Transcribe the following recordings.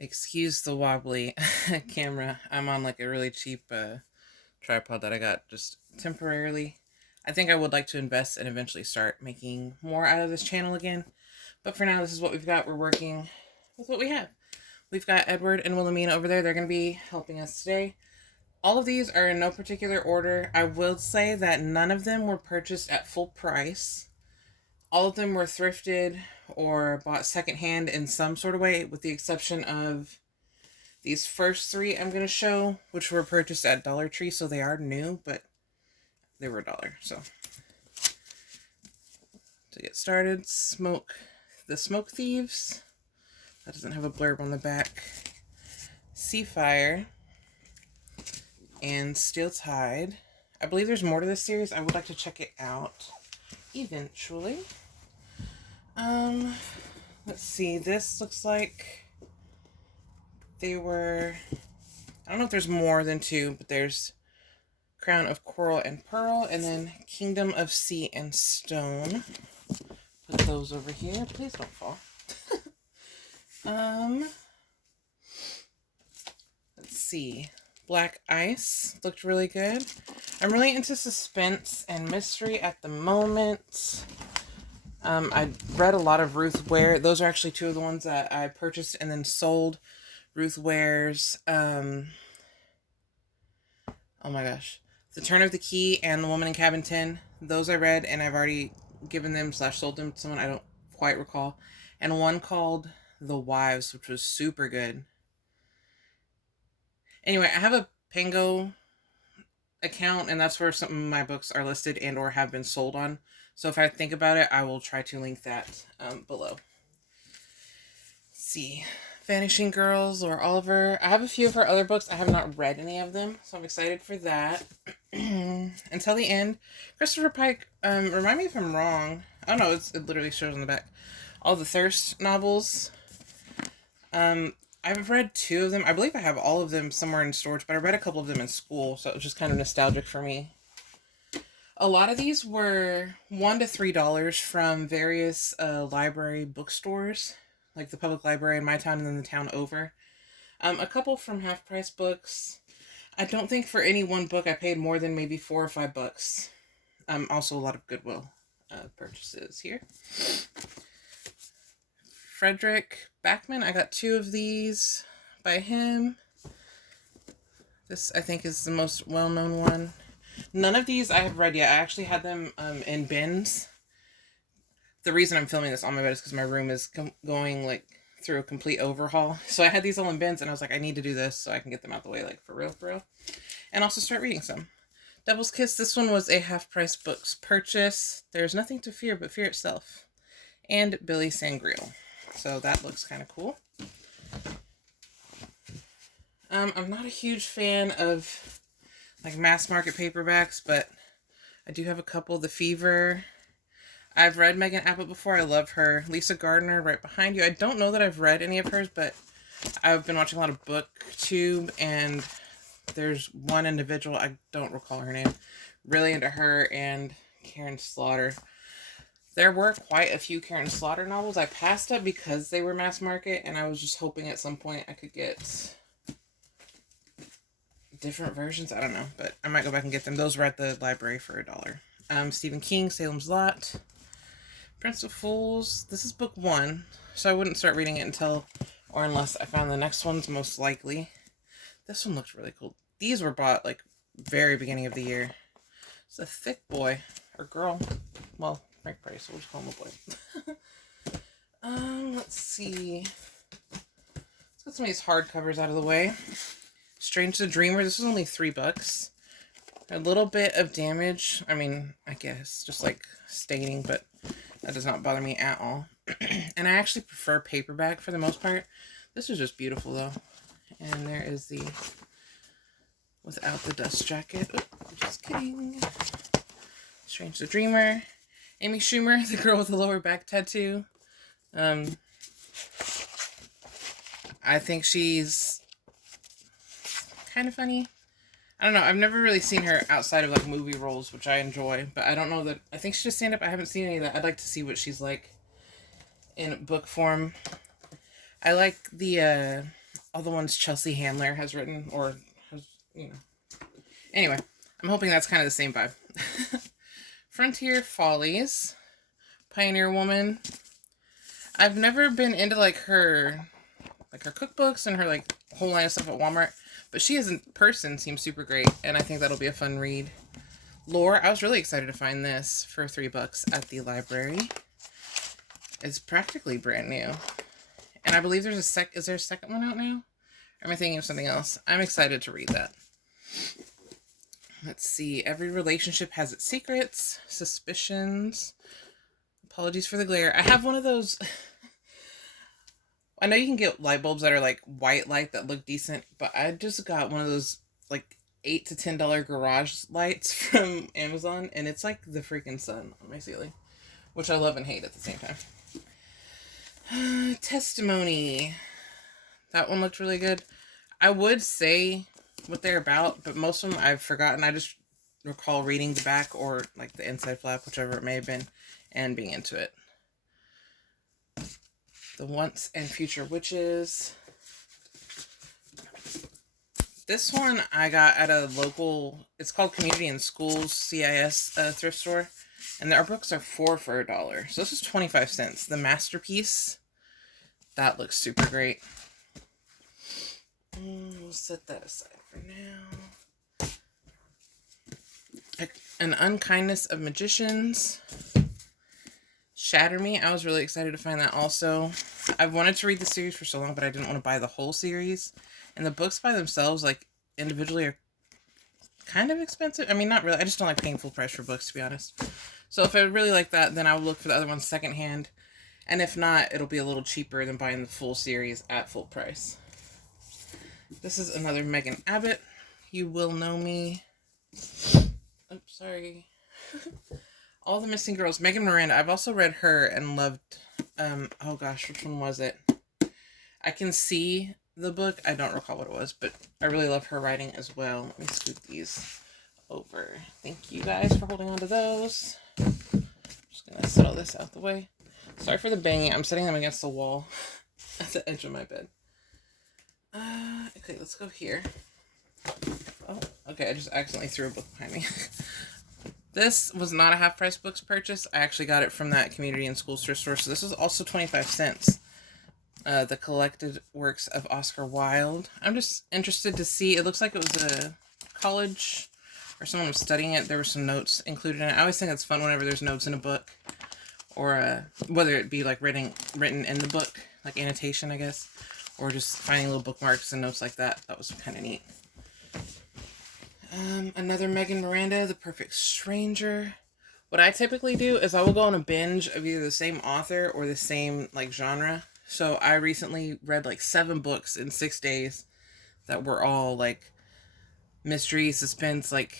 Excuse the wobbly camera. I'm on like a really cheap tripod that I got just temporarily. I think I would like to invest and eventually start making more out of this channel again. But for now, this is what we've got. We're working with what we have. We've got Edward and Wilhelmina over there. They're going to be helping us today. All of these are in no particular order. I will say that none of them were purchased at full price. All of them were thrifted or bought secondhand in some sort of way, with the exception of these first three I'm going to show, which were purchased at Dollar Tree, so they are new, but they were $1. So, to get started, the Smoke Thieves. That doesn't have a blurb on the back. Seafire and Steel Tide. I believe there's more to this series. I would like to check it out eventually. Let's see. This looks like they were, I don't know if there's more than two, but there's Crown of Coral and Pearl, and then Kingdom of Sea and Stone. Put those over here. Please don't fall. Let's see. Black Ice looked really good. I'm really into suspense and mystery at the moment. I read a lot of Ruth Ware. Those are actually two of the ones that I purchased and then sold. Ruth Ware's, oh my gosh, The Turn of the Key and The Woman in Cabin 10. Those I read, and I've already given them / sold them to someone I don't quite recall. And one called The Wives, which was super good. Anyway, I have a Pango account, and that's where some of my books are listed and or have been sold on. So if I think about it, I will try to link that below. Let's see. Vanishing Girls or Oliver. I have a few of her other books. I have not read any of them, so I'm excited for that. Until the End. Christopher Pike, remind me if I'm wrong. Oh no, it literally shows on the back. All the Thirst novels. I've read 2 of them. I believe I have all of them somewhere in storage, but I read a couple of them in school, so it was just kind of nostalgic for me. A lot of these were $1 to $3 from various library bookstores, like the public library in my town and then the town over. A couple from Half Price Books. I don't think for any one book I paid more than maybe $4 or $5. Also a lot of Goodwill purchases here. Frederick Backman. I got 2 of these by him. This, I think, is the most well-known one. None of these I have read yet. I actually had them in bins. The reason I'm filming this on my bed is because my room is going like through a complete overhaul. So I had these all in bins, and I was like, I need to do this so I can get them out the way, like for real, for real. And also start reading some. Devil's Kiss. This one was a Half Price Books purchase. There's Nothing to Fear But Fear Itself. And Billy Sangreal. So that looks kind of cool. I'm not a huge fan of like mass market paperbacks, but I do have a couple. The Fever. I've read Megan Abbott before. I love her. Lisa Gardner right behind you. I don't know that I've read any of hers, but I've been watching a lot of BookTube, and there's one individual, I don't recall her name, really into her, and Karen Slaughter. There were quite a few Karen Slaughter novels I passed up because they were mass market, and I was just hoping at some point I could get different versions. I don't know, but I might go back and get them. Those were at the library for $1. Stephen King, Salem's Lot. Prince of Fools. This is book 1, so I wouldn't start reading it until, or unless I found the next ones, most likely. This one looks really cool. These were bought, like, very beginning of the year. It's a thick boy, or girl. Well, Frank Price, we'll just call him a boy. Let's see. Let's get some of these hardcovers out of the way. Strange the Dreamer. This was only $3. A little bit of damage. I mean, I guess, just like staining, but that does not bother me at all. And I actually prefer paperback for the most part. This is just beautiful, though. And there is the without the dust jacket. Oop, just kidding. Strange the Dreamer. Amy Schumer, the girl with the lower back tattoo. I think she's kind of funny. I don't know. I've never really seen her outside of like movie roles, which I enjoy. But I don't know that. I think she does stand up. I haven't seen any of that. I'd like to see what she's like in book form. I like the all the ones Chelsea Handler has written, or has, you know. Anyway, I'm hoping that's kind of the same vibe. Frontier Follies, Pioneer Woman. I've never been into like her cookbooks and her like whole line of stuff at Walmart, but she as a person seems super great, and I think that'll be a fun read. Lore, I was really excited to find this for $3 at the library. It's practically brand new. And I believe there's is there a second one out now? Or am I thinking of something else? I'm excited to read that. Let's see. Every relationship has its secrets, suspicions. Apologies for the glare. I have one of those. I know you can get light bulbs that are like white light that look decent, but I just got one of those like $8 to $10 garage lights from Amazon, and it's like the freaking sun on my ceiling, which I love and hate at the same time. Testimony. That one looked really good. I would say what they're about, but most of them I've forgotten. I just recall reading the back or like the inside flap, whichever it may have been, and being into it. The Once and Future Witches. This one I got at a local, it's called Community and Schools CIS thrift store. And our books are 4 for $1. So this is 25 cents. The Masterpiece. That looks super great. We'll set that aside for now. An Unkindness of Magicians. Shatter Me. I was really excited to find that also. I've wanted to read the series for so long, but I didn't want to buy the whole series. And the books by themselves, like, individually are kind of expensive. I mean, not really. I just don't like paying full price for books, to be honest. So if I really like that, then I would look for the other ones secondhand. And if not, it'll be a little cheaper than buying the full series at full price. This is another Megan Abbott. You Will Know Me. Oops, sorry. All the Missing Girls. Megan Miranda. I've also read her and loved, oh gosh, which one was it? I Can See the book. I don't recall what it was, but I really love her writing as well. Let me scoot these over. Thank you guys for holding on to those. I'm just going to set all this out the way. Sorry for the banging. I'm setting them against the wall at the edge of my bed. Okay, let's go here. Oh, okay, I just accidentally threw a book behind me. This was not a half-price books purchase. I actually got it from that Community and School thrift store, so this was also 25 cents. The Collected Works of Oscar Wilde. I'm just interested to see. It looks like it was a college or someone was studying it. There were some notes included in it. I always think it's fun whenever there's notes in a book, or whether it be like written in the book, like annotation, I guess, or just finding little bookmarks and notes like that. That was kind of neat. Another Megan Miranda, The Perfect Stranger. What I typically do is I will go on a binge of either the same author or the same like genre. So I recently read like 7 books in 6 days that were all like mystery, suspense, like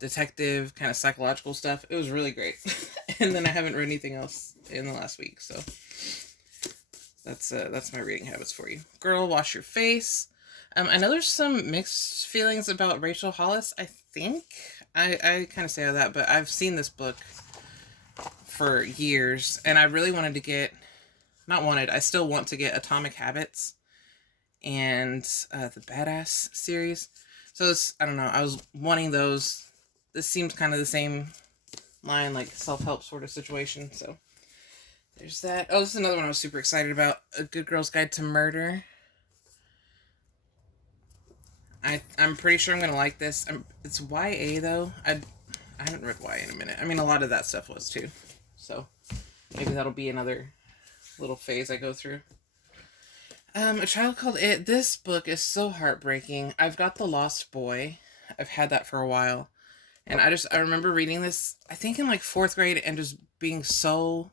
detective, kind of psychological stuff. It was really great. And then I haven't read anything else in the last week, so that's my reading habits for you. Girl, Wash Your Face. I know there's some mixed feelings about Rachel Hollis, I think. I kind of say all that, but I've seen this book for years, and I really wanted to get, I still want to get Atomic Habits and the Badass series. So this, I don't know, I was wanting those. This seems kind of the same line, like self-help sort of situation, so there's that. Oh, this is another one I was super excited about. A Good Girl's Guide to Murder. I'm pretty sure I'm going to like this. It's YA, though. I haven't read YA in a minute. I mean, a lot of that stuff was, too. So, maybe that'll be another little phase I go through. A Child Called It. This book is so heartbreaking. I've got The Lost Boy. I've had that for a while. And I remember reading this, I think in like 4th grade, and just being so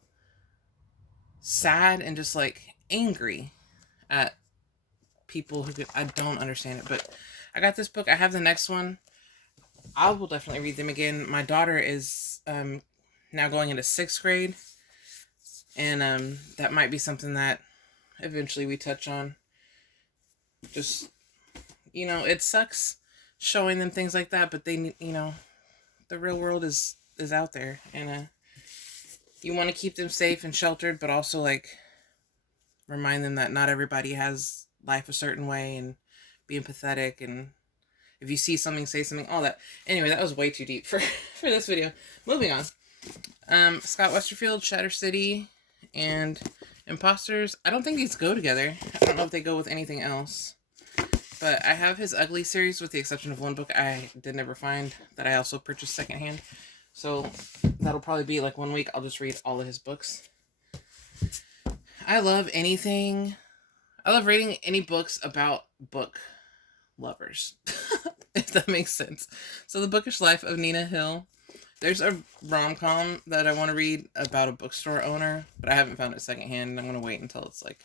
sad and just like angry at people who I don't understand it. But I got this book. I have the next one. I will definitely read them again. My daughter is now going into 6th grade. And that might be something that eventually we touch on. Just, it sucks showing them things like that. But they, the real world is out there. And you want to keep them safe and sheltered. But also, like, remind them that not everybody has life a certain way and be empathetic, and if you see something, say something, all that. Anyway, that was way too deep for, for this video. Moving on. Scott Westerfield, Shatter City, and Imposters. I don't think these go together. I don't know if they go with anything else. But I have his Ugly series, with the exception of one book I did never find that I also purchased secondhand. So that'll probably be like 1 week. I'll just read all of his books. I love anything. I love reading any books about book lovers, if that makes sense. So The Bookish Life of Nina Hill. There's a rom-com that I want to read about a bookstore owner, but I haven't found it secondhand. I'm going to wait until it's like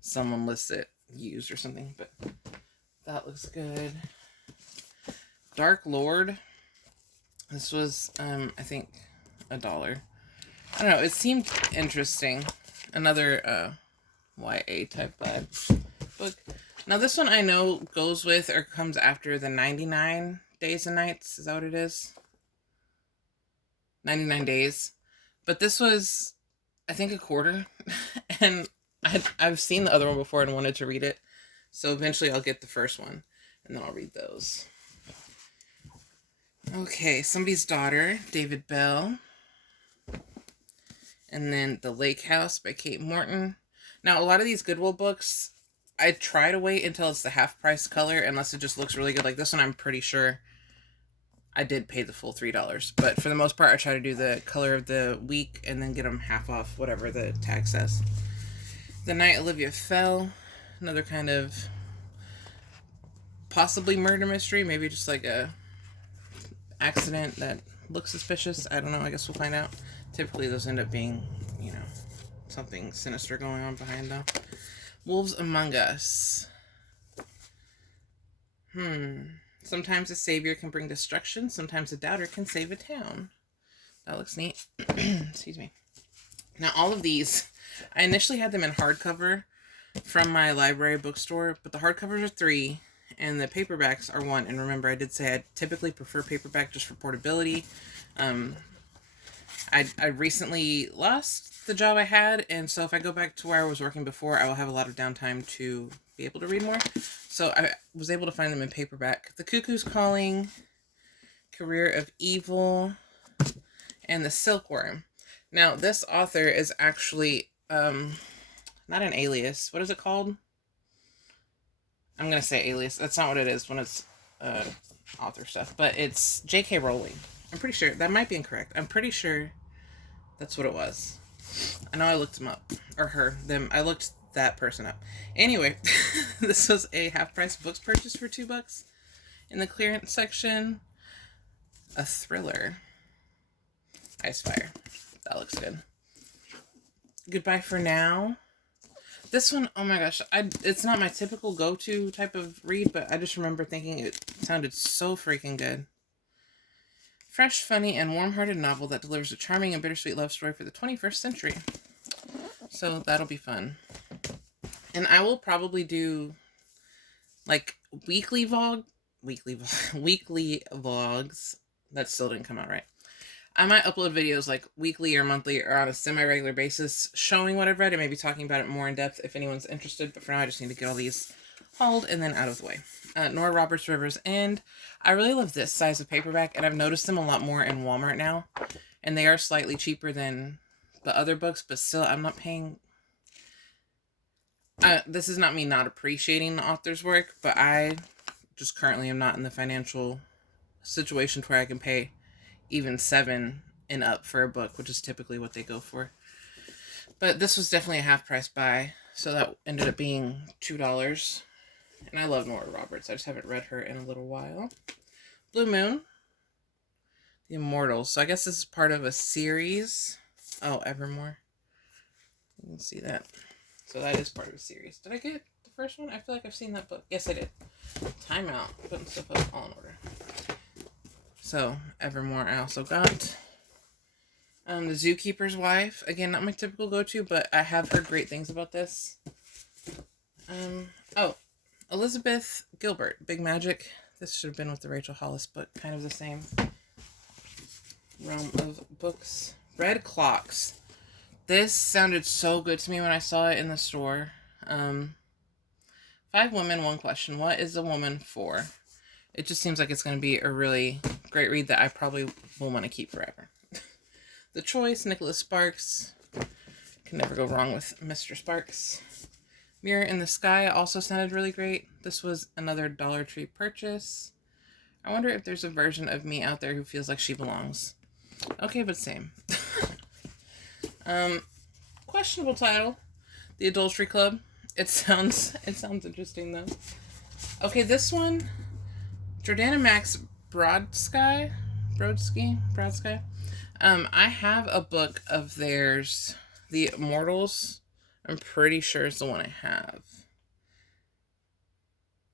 someone lists it used or something, but that looks good. Dark Lord. This was, I think, $1. I don't know. It seemed interesting. Another YA type vibe book. Now this one I know goes with or comes after the 99 Days and Nights. Is that what it is? 99 Days. But this was, I think, $1. And I've seen the other one before and wanted to read it. So eventually I'll get the first one, and then I'll read those. Okay, Somebody's Daughter, David Bell. And then The Lake House by Kate Morton. Now, a lot of these Goodwill books, I try to wait until it's the half-price color, unless it just looks really good. Like this one, I'm pretty sure I did pay the full $3. But for the most part, I try to do the color of the week and then get them half off, whatever the tag says. The Night Olivia Fell. Another kind of possibly murder mystery. Maybe just like a accident that looks suspicious. I don't know. I guess we'll find out. Typically those end up being, you know, something sinister going on behind them. Wolves Among Us. Sometimes a savior can bring destruction. Sometimes a doubter can save a town. That looks neat. Excuse me. Now all of these, I initially had them in hardcover from my library bookstore, but the hardcovers are $3 and the paperbacks are $1. And remember, I did say I typically prefer paperback just for portability. I recently lost the job I had, and so if I go back to where I was working before, I will have a lot of downtime to be able to read more. So I was able to find them in paperback. The Cuckoo's Calling, Career of Evil, and The Silkworm. Now, this author is actually not an alias. What is it called? I'm going to say alias. That's not what it is when it's author stuff. But it's J.K. Rowling. I'm pretty sure. That might be incorrect. I'm pretty sure that's what it was. I know I looked him up. Or her. Them. I looked that person up. Anyway, this was a half-price books purchase for $2. In the clearance section, a thriller. Icefire. That looks good. Goodbye for Now. This one, oh my gosh, it's not my typical go-to type of read, but I just remember thinking it sounded so freaking good. Fresh, funny, and warm-hearted novel that delivers a charming and bittersweet love story for the 21st century. So that'll be fun. And I will probably do like weekly vlogs. That still didn't come out right. I might upload videos like weekly or monthly or on a semi-regular basis showing what I've read and maybe talking about it more in depth if anyone's interested. But for now, I just need to get all these hauled and then out of the way. Nora Roberts, River's End. I really love this size of paperback, and I've noticed them a lot more in Walmart now. And they are slightly cheaper than the other books, but still, I'm not paying... this is not me not appreciating the author's work, but I just currently am not in the financial situation where I can pay even $7 and up for a book, which is typically what they go for. But this was definitely a half-price buy, so that ended up being $2. And I love Nora Roberts. I just haven't read her in a little while. Blue Moon. The Immortals. So I guess this is part of a series. Oh, Evermore. You can see that. So that is part of a series. Did I get the first one? I feel like I've seen that book. Yes, I did. Time Out. Putting stuff up all in order. So, Evermore I also got. The Zookeeper's Wife. Again, not my typical go-to, but I have heard great things about this. Oh, Elizabeth Gilbert, Big Magic. This should have been with the Rachel Hollis book. Kind of the same realm of books. Red Clocks. This sounded so good to me when I saw it in the store. 5 Women, 1 Question. What is a woman for? It just seems like it's going to be a really great read that I probably will want to keep forever. The Choice, Nicholas Sparks. Can never go wrong with Mr. Sparks. Mirror in the Sky also sounded really great. This was another Dollar Tree purchase. I wonder if there's a version of me out there who feels like she belongs. Okay, but same. Questionable title. The Adultery Club. It sounds interesting though. Okay, this one, Jordana Max Brodsky. I have a book of theirs, The Immortals. I'm pretty sure it's the one I have.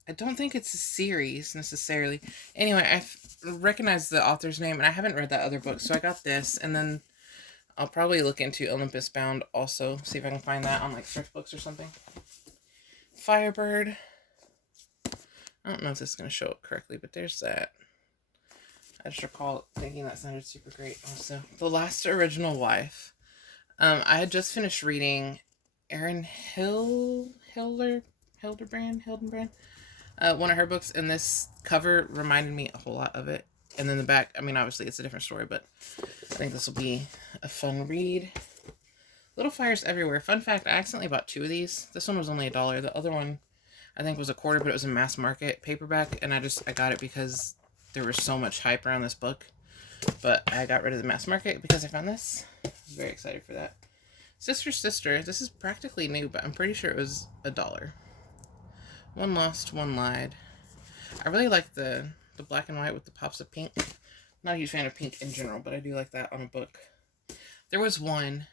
I don't think it's a series necessarily. Anyway, I recognize the author's name, and I haven't read that other book, so I got this, and then I'll probably look into Olympus Bound also, see if I can find that on like thrift books or something. Firebird. I don't know if this is going to show up correctly, but there's that. I just recall thinking that sounded super great also. The Last Original Wife. I had just finished reading Erin Hildenbrand, one of her books, and this cover reminded me a whole lot of it. And then the back, I mean, obviously it's a different story, but I think this will be a fun read. Little Fires Everywhere. Fun fact, I accidentally bought 2 of these. This one was only $1. The other one, I think, was $25, but it was a mass market paperback, and I got it because there was so much hype around this book. But I got rid of the mass market because I found this. I was very excited for that. Sister Sister. This is practically new, but I'm pretty sure it was $1. One Lost, One Lied. I really like the black and white with the pops of pink. Not a huge fan of pink in general, but I do like that on a book. There was one.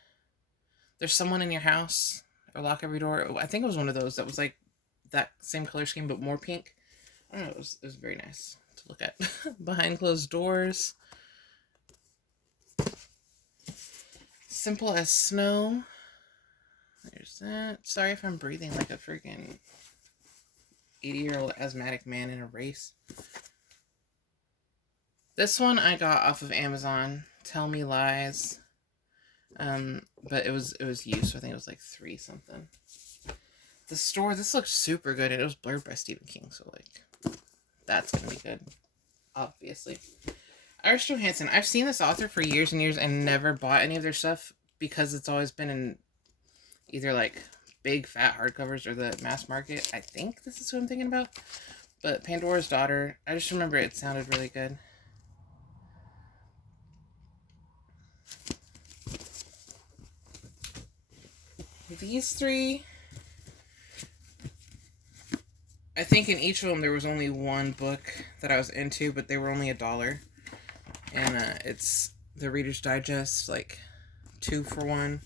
There's Someone in Your House, or Lock Every Door. I think it was one of those that was like that same color scheme, but more pink. I don't know, it was very nice to look at. Behind Closed Doors. Simple as Snow. There's that. Sorry if I'm breathing like a freaking 80-year-old asthmatic man in a race. This one I got off of Amazon. Tell Me Lies. But it was used, so I think it was like $3 something. The Store, this looks super good, and it was blurred by Stephen King, so like that's gonna be good, obviously. Iris Johansson, I've seen this author for years and years and never bought any of their stuff because it's always been in either like big fat hardcovers or the mass market. I think this is who I'm thinking about. But Pandora's Daughter, I just remember it sounded really good. These 3, I think in each of them there was only one book that I was into, but they were only $1. And it's the Reader's Digest, like 2 for $1.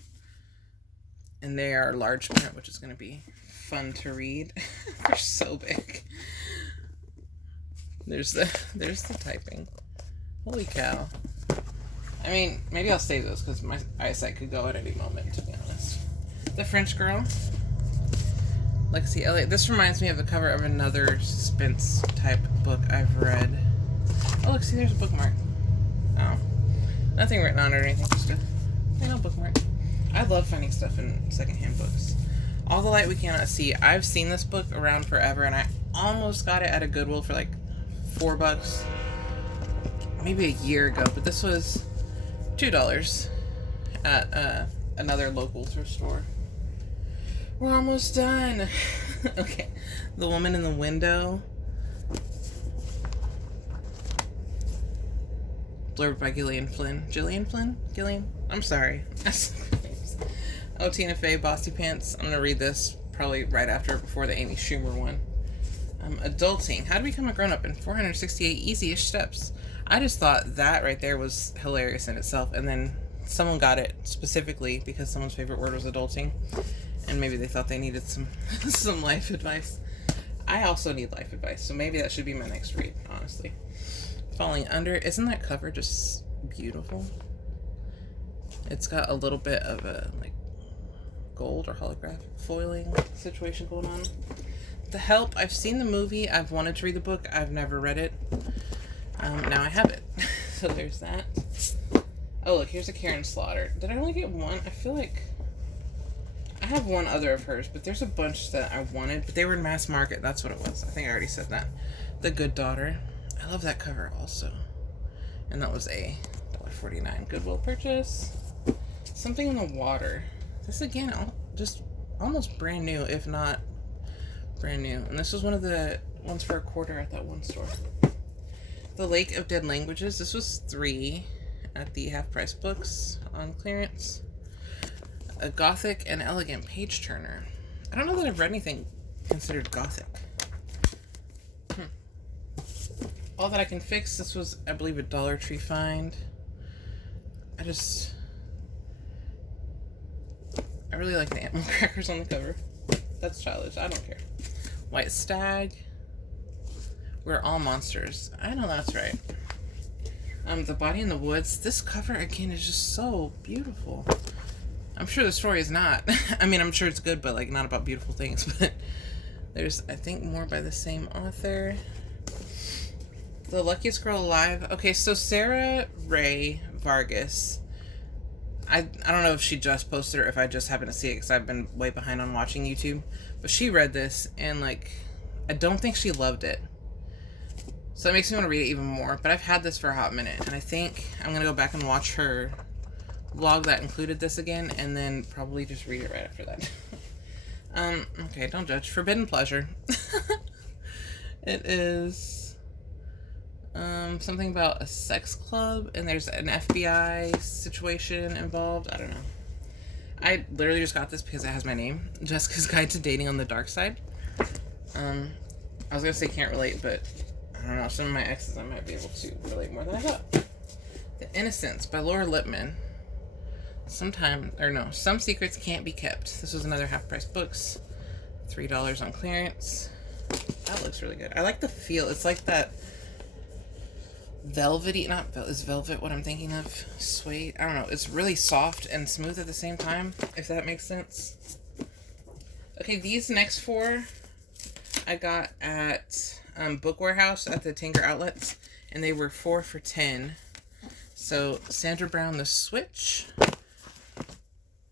And they are large print, which is going to be fun to read. They're so big. There's the typing. Holy cow. I mean, maybe I'll save those because my eyesight could go at any moment, to be honest. The French Girl. Lexi Elliott. This reminds me of the cover of another suspense type book I've read. Oh, look, see, there's a bookmark. Oh. Nothing written on it or anything. Just a plain old bookmark. I love finding stuff in secondhand books. All the Light We Cannot See. I've seen this book around forever, and I almost got it at a Goodwill for like $4. Maybe a year ago, but this was $2 at another local thrift store. We're almost done. Okay. The Woman in the Window. Blurred by Gillian Flynn. Gillian? I'm sorry. Oh, Tina Fey, Bossy Pants. I'm going to read this probably right after or before the Amy Schumer one. Adulting. How to Become a Grown-Up in 468 Easy-ish Steps. I just thought that right there was hilarious in itself. And then someone got it specifically because someone's favorite word was adulting. And maybe they thought they needed some life advice. I also need life advice, so maybe that should be my next read, honestly. Falling Under. Isn't that cover just beautiful? It's got a little bit of a like gold or holographic foiling situation going on. The Help. I've seen the movie. I've wanted to read the book. I've never read it. Now I have it. So there's that. Oh, look, here's a Karen Slaughter. Did I only get one? I feel like I have one other of hers, but there's a bunch that I wanted, but they were in mass market. That's what it was. I think I already said that. The Good Daughter. I love that cover also. And that was a $1.49 Goodwill purchase. Something in the Water. This again, just almost brand new, if not brand new. And this was one of the ones for $1 at that one store. The Lake of Dead Languages. This was $3 at the half price books on clearance. A Gothic and Elegant page turner. I don't know that I've read anything considered Gothic. All That I Can Fix. This was, I believe, a Dollar Tree find. I really like the animal crackers on the cover. That's childish. I don't care. White Stag. We're All Monsters. I know that's right. The Body in the Woods. This cover, again, is just so beautiful. I'm sure the story is not. I mean, I'm sure it's good, but, like, not about beautiful things. But there's, I think, more by the same author. The Luckiest Girl Alive. Okay, so Sarah Ray Vargas. I don't know if she just posted it or if I just happened to see it because I've been way behind on watching YouTube. But she read this and, like, I don't think she loved it. So it makes me want to read it even more. But I've had this for a hot minute. And I think I'm going to go back and watch her vlog that included this again. And then probably just read it right after that. Okay, don't judge. Forbidden Pleasure. It is something about a sex club. And there's an FBI situation involved. I don't know. I literally just got this because it has my name. Jessica's Guide to Dating on the Dark Side. I was going to say can't relate, but I don't know. Some of my exes I might be able to relate more than I thought. The Innocents by Laura Lippman. Some Secrets Can't Be Kept. This was another half-price books. $3 on clearance. That looks really good. I like the feel. It's like that velvety, is velvet what I'm thinking of? Suede? I don't know. It's really soft and smooth at the same time, if that makes sense. Okay, these next 4 I got at Book Warehouse at the Tanger Outlets, and they were 4 for $10. So, Sandra Brown, The Switch.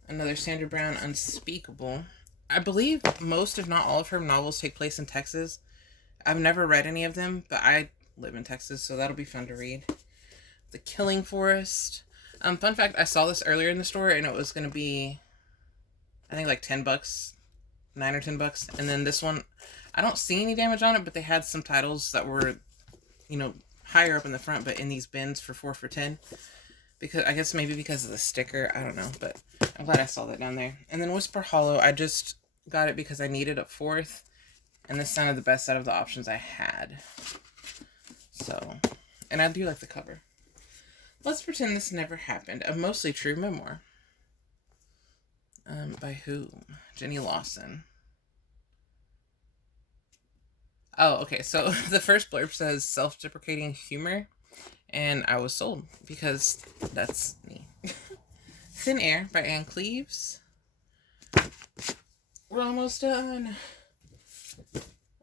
Another Sandra Brown, Unspeakable. I believe most, if not all, of her novels take place in Texas. I've never read any of them, but I live in Texas, so that'll be fun to read. The Killing Forest. Fun fact, I saw this earlier in the store, and it was going to be, I think, like $10. $9 or $10. And then this one, I don't see any damage on it, but they had some titles that were, you know, higher up in the front, but in these bins for 4 for $10. Because, I guess maybe because of the sticker, I don't know, but I'm glad I saw that down there. And then Whisper Hollow, I just got it because I needed a 4th, and this sounded the best out of the options I had. So, and I do like the cover. Let's Pretend This Never Happened, a mostly true memoir. By whom? Jenny Lawson. Oh, okay, so the first blurb says self-deprecating humor, and I was sold, because that's me. Thin Air by Anne Cleves. We're almost done.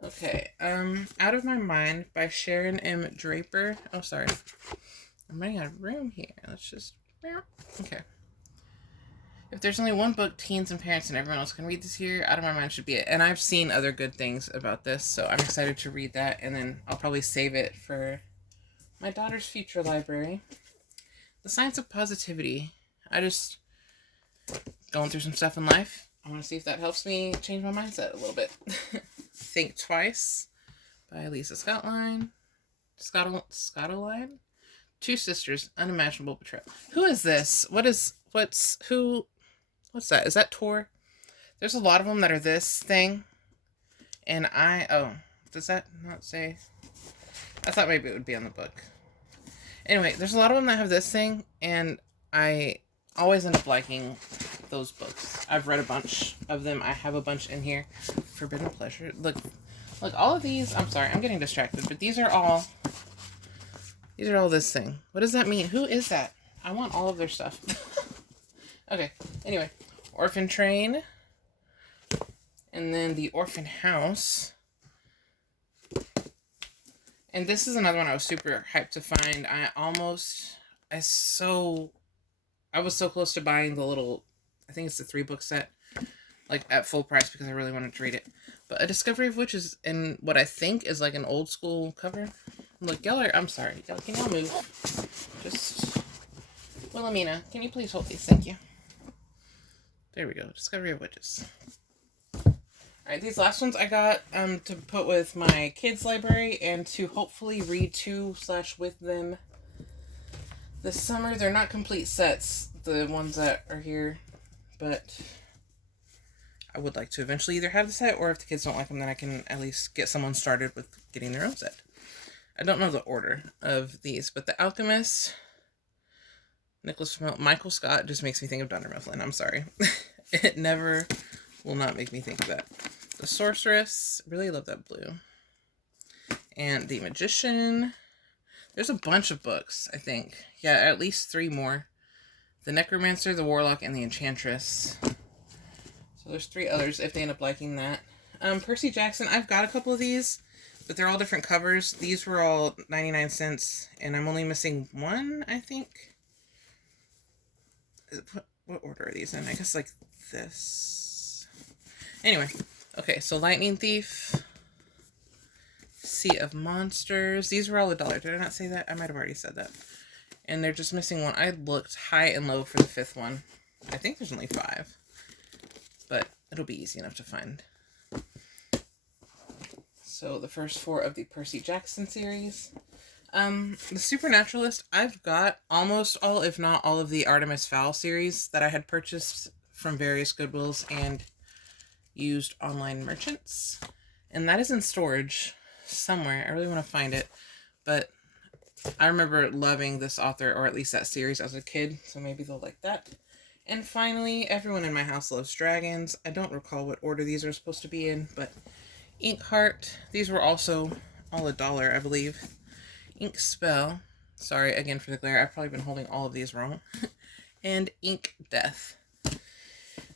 Okay, Out of My Mind by Sharon M. Draper. Oh, sorry. I'm running out of room here. Let's just... Okay. If there's only one book teens and parents and everyone else can read this year, Out of My Mind should be it. And I've seen other good things about this, so I'm excited to read that, and then I'll probably save it for my daughter's future library. The Science of Positivity. I just... going through some stuff in life. I want to see if that helps me change my mindset a little bit. Think Twice by Lisa Scottoline. Scottoline? Two Sisters, Unimaginable Betrayal. Who is this? What's that? Is that Tor? There's a lot of them that are this thing. And does that not say? I thought maybe it would be on the book. Anyway, there's a lot of them that have this thing, and I always end up liking those books. I've read a bunch of them. I have a bunch in here. Forbidden Pleasure. Look, all of these, I'm sorry, I'm getting distracted, but these are all this thing. What does that mean? Who is that? I want all of their stuff. Okay, anyway. Orphan Train. And then The Orphan House. And this is another one I was super hyped to find. I was so close to buying the little, I think it's the 3-book set like at full price because I really wanted to read it. But A Discovery of Witches in what I think is like an old school cover. Look, y'all are, I'm sorry. Y'all, can y'all move? Just, Wilhelmina, can you please hold these? Thank you. There we go. Discovery of Witches. Alright, these last ones I got to put with my kids' library and to hopefully read to / with them this summer. They're not complete sets, the ones that are here, but I would like to eventually either have the set, or if the kids don't like them, then I can at least get someone started with getting their own set. I don't know the order of these, but The Alchemist, Michael Scott just makes me think of Dunder Mifflin. I'm sorry. It never will not make me think of that. The Sorceress, really love that blue. And The Magician. There's a bunch of books, I think. Yeah, at least 3 more. The Necromancer, the Warlock, and the Enchantress. So there's 3 others if they end up liking that. Percy Jackson, I've got a couple of these, but they're all different covers. These were all 99 cents, and I'm only missing 1, I think. What order are these in? I guess like this. Anyway, okay, so Lightning Thief, Sea of Monsters. These were all $1. Did I not say that? I might have already said that. And they're just missing 1. I looked high and low for the 5th one. I think there's only 5. But it'll be easy enough to find. So the first 4 of the Percy Jackson series. The Supernaturalist, I've got almost all, if not all, of the Artemis Fowl series that I had purchased from various Goodwills and used online merchants. And that is in storage somewhere. I really want to find it. But I remember loving this author, or at least that series, as a kid. So maybe they'll like that. And finally, everyone in my house loves dragons. I don't recall what order these are supposed to be in, but Inkheart. These were also all $1, I believe. Ink Spell. Sorry again for the glare. I've probably been holding all of these wrong. And Ink Death.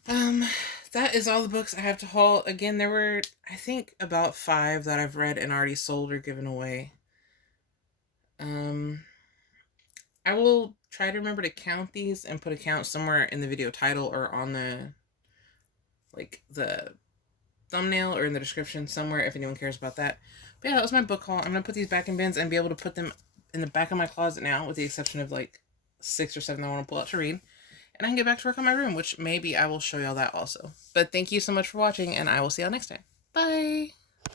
That is all the books I have to haul. Again, there were, I think, about 5 that I've read and already sold or given away. I will try to remember to count these and put a count somewhere in the video title or on the, like, the thumbnail or in the description somewhere if anyone cares about that. But yeah, that was my book haul. I'm going to put these back in bins and be able to put them in the back of my closet now, with the exception of like 6 or 7 that I want to pull out to read. And I can get back to work on my room, which maybe I will show y'all that also. But thank you so much for watching, and I will see y'all next time. Bye!